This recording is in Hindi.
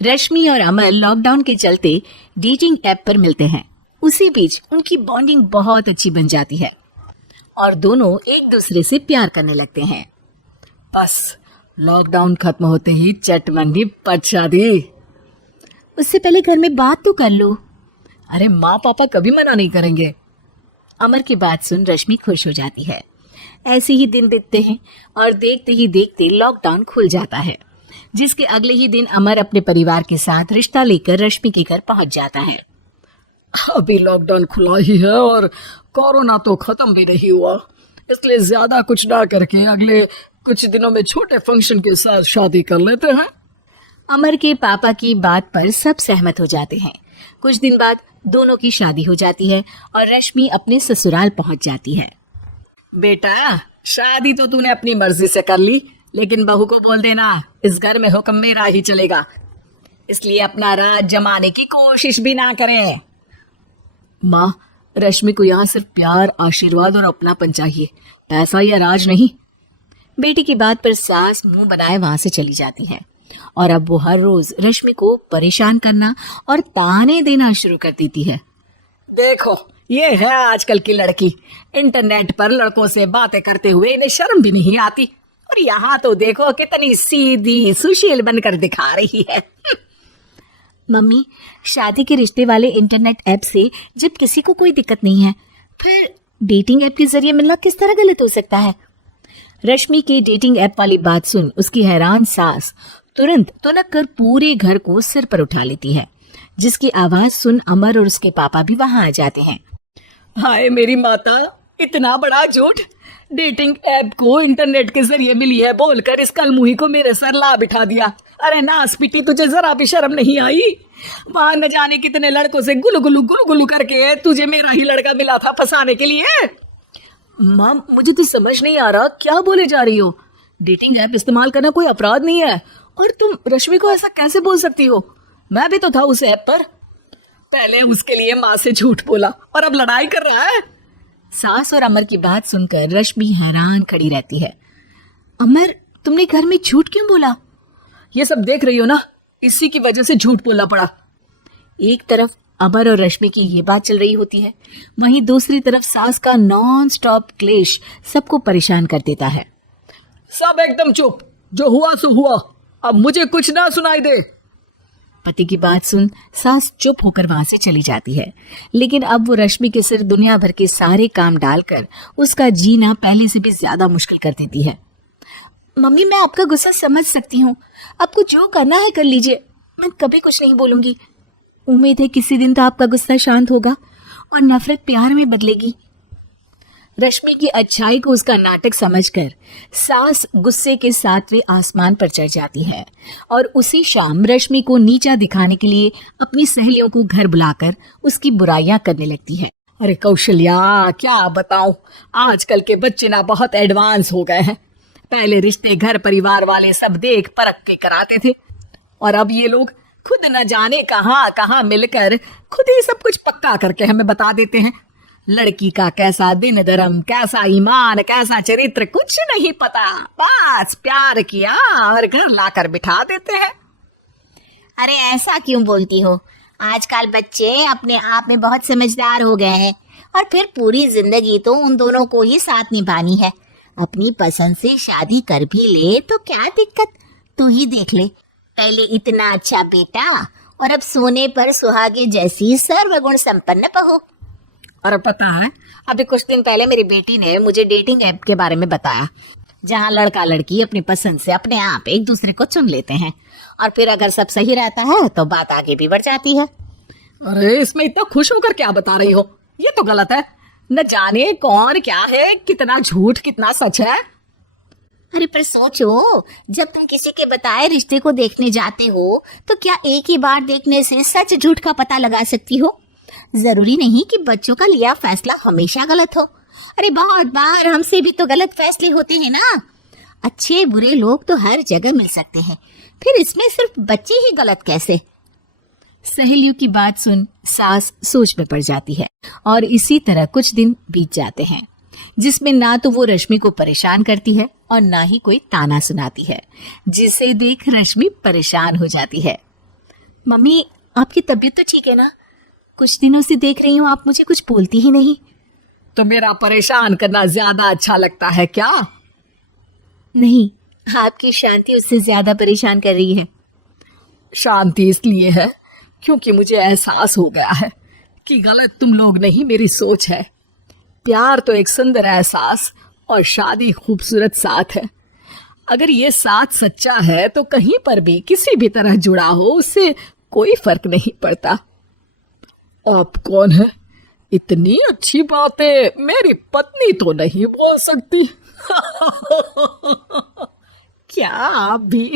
रश्मि और अमर लॉकडाउन के चलते डेटिंग ऐप पर मिलते हैं। उसी बीच उनकी बॉन्डिंग बहुत अच्छी बन जाती है और दोनों एक दूसरे से प्यार करने लगते हैं। बस लॉकडाउन खत्म होते ही चट मंडी पट शादी। उससे पहले घर में बात तो कर लो। अरे माँ पापा कभी मना नहीं करेंगे। अमर की बात सुन रश्मि खुश हो जाती है। ऐसे ही दिन बीतते हैं और देखते ही देखते लॉकडाउन खुल जाता है, जिसके अगले ही दिन अमर अपने परिवार के साथ रिश्ता लेकर रश्मि के घर पहुंच जाता है। अभी लॉकडाउन खुला ही है और कोरोना तो खत्म भी नहीं हुआ, इसलिए ज्यादा कुछ ना करके अगले कुछ दिनों में छोटे फंक्शन के साथ शादी कर लेते हैं। अमर के पापा की बात पर सब सहमत हो जाते हैं। कुछ दिन बाद दोनों की शादी हो जाती है और रश्मि अपने ससुराल पहुंच जाती है। बेटा, शादी तो तूने अपनी मर्जी से कर ली, लेकिन बहू को बोल देना इस घर में हुक्म मेरा ही चलेगा, इसलिए अपना राज जमाने की कोशिश भी ना करें। माँ, रश्मि को यहाँ सिर्फ प्यार, आशीर्वाद और अपनापन चाहिए, पैसा या राज नहीं। बेटी की बात पर सास मुंह बनाए वहां से चली जाती है और अब वो हर रोज रश्मि को परेशान करना और ताने देना शुरू कर देती है। देखो, ये है आजकल की लड़की, इंटरनेट पर लड़कों से बातें करते हुए इन्हें शर्म भी नहीं आती, और यहाँ तो देखो कितनी सीधी सुशील बनकर दिखा रही है। मम्मी, शादी के रिश्ते वाले इंटरनेट ऐप से जब किसी को कोई दिक्कत नहीं है, फिर डेटिंग ऐप के जरिए मिलना किस तरह गलत हो सकता है? रश्मि की डेटिंग ऐप वाली बात सुन उसकी हैरान सास तुरंत तुनक कर पूरे घर को सिर पर उठा लेती है, जिसकी आवाज सुन अमर और उसके पापा भी वहां आ जाते हैं। हाय मेरी माता, इतना बड़ा झूठ! डेटिंग ऐप को इंटरनेट के जरिए मिली है बोलकर इस कलमुही को मेरे सर ला बिठा दिया। अरे नास पिटी, तुझे जरा भी शर्म नहीं आई? वहां न जाने कितने लड़कों से गुलु गुलु गुलु गुलु करके तुझे मेरा ही लड़का मिला था फंसाने के लिए। माँ, मुझे तो समझ नहीं आ रहा क्या बोले जा रही हो। डेटिंग ऐप इस्तेमाल करना कोई अपराध नहीं है, और तुम रश्मि को ऐसा कैसे बोल सकती हो? मैं भी तो था उस ऐप पर। पहले उसके लिए माँ से झूठ बोला और अब लड़ाई कर रहा है। सास और अमर की बात सुनकर रश्मि हैरान खड़ी रहती है। अमर, तुमने घर में झूठ क्यों बोला? ये सब देख रही हो ना, इसी की वजह से झूठ बोलना पड़ा। एक तरफ अमर और रश्मि की ये बात चल रही होती है, वहीं दूसरी तरफ सास का नॉन स्टॉप क्लेश सबको परेशान कर देता है। सब एकदम चुप, जो हुआ सो हुआ, अब मुझे कुछ ना सुनाई दे। पति की बात सुन सास चुप होकर वहां से चली जाती है, लेकिन अब वो रश्मि के सिर दुनिया भर के सारे काम डालकर उसका जीना पहले से भी ज्यादा मुश्किल कर देती है। मम्मी, मैं आपका गुस्सा समझ सकती हूँ, आपको जो करना है कर लीजिए, मैं कभी कुछ नहीं बोलूंगी। उम्मीद है किसी दिन तो आपका गुस्सा शांत होगा और नफरत प्यार में बदलेगी। रश्मि की अच्छाई को उसका नाटक समझकर सास गुस्से के 7वें आसमान पर चढ़ जाती है और उसी शाम रश्मि को नीचा दिखाने के लिए अपनी सहेलियों को घर बुलाकर उसकी बुराइयां करने लगती है। अरे कौशल्या, क्या बताऊं, आजकल के बच्चे ना बहुत एडवांस हो गए हैं। पहले रिश्ते घर परिवार वाले सब देख परख के कराते थे, और अब ये लोग खुद न जाने कहाँ कहाँ मिलकर खुद ही सब कुछ पक्का करके हमें बता देते हैं। लड़की का कैसा दिन धर्म, कैसा ईमान, कैसा चरित्र कुछ नहीं पता, बस प्यार किया और घर लाकर बिठा देते हैं। अरे ऐसा क्यों बोलती हो? आजकल बच्चे अपने आप में बहुत समझदार हो गए हैं, और फिर पूरी जिंदगी तो उन दोनों को ही साथ निभानी है। अपनी पसंद से शादी कर भी ले तो क्या दिक्कत, तू ही देख ले, पहले इतना अच्छा बेटा और अब सोने पर सुहागे जैसी सर्वगुण संपन्न बहू। और पता है, अभी कुछ दिन पहले मेरी बेटी ने मुझे डेटिंग ऐप के बारे में बताया, जहाँ लड़का लड़की अपनी पसंद से अपने आप एक दूसरे को चुन लेते हैं, और फिर अगर सब सही रहता है तो बात आगे भी बढ़ जाती है। अरे इसमें इतना खुश होकर क्या बता रही हो? ये तो गलत है। न जाने कौन क्या है, कितना झूठ कितना सच है। अरे पर सोचो, जब तुम किसी के बताए रिश्ते को देखने जाते हो तो क्या एक ही बार देखने से सच झूठ का पता लगा सकती हो? जरूरी नहीं कि बच्चों का लिया फैसला हमेशा गलत हो। अरे बहुत बार हमसे भी तो गलत फैसले होते हैं ना। अच्छे बुरे लोग तो हर जगह मिल सकते हैं, फिर इसमें सिर्फ बच्चे ही गलत कैसे? सहेलियों की बात सुन सास सोच में पड़ जाती है और इसी तरह कुछ दिन बीत जाते हैं, जिसमें ना तो वो रश्मि को परेशान करती है और ना ही कोई ताना सुनाती है, जिसे देख रश्मि परेशान हो जाती है। मम्मी, आपकी तबीयत तो ठीक है ना? कुछ दिनों से देख रही हूँ आप मुझे कुछ बोलती ही नहीं। तो मेरा परेशान करना ज्यादा अच्छा लगता है क्या? नहीं, आपकी शांति उससे ज्यादा परेशान कर रही है। शांति इसलिए है क्योंकि मुझे एहसास हो गया है कि गलत तुम लोग नहीं, मेरी सोच है। प्यार तो एक सुंदर एहसास और शादी खूबसूरत साथ है। अगर ये साथ सच्चा है तो कहीं पर भी किसी भी तरह जुड़ा हो उससे कोई फर्क नहीं पड़ता। आप कौन है? इतनी अच्छी बातें मेरी पत्नी तो नहीं बोल सकती। क्या आप भी?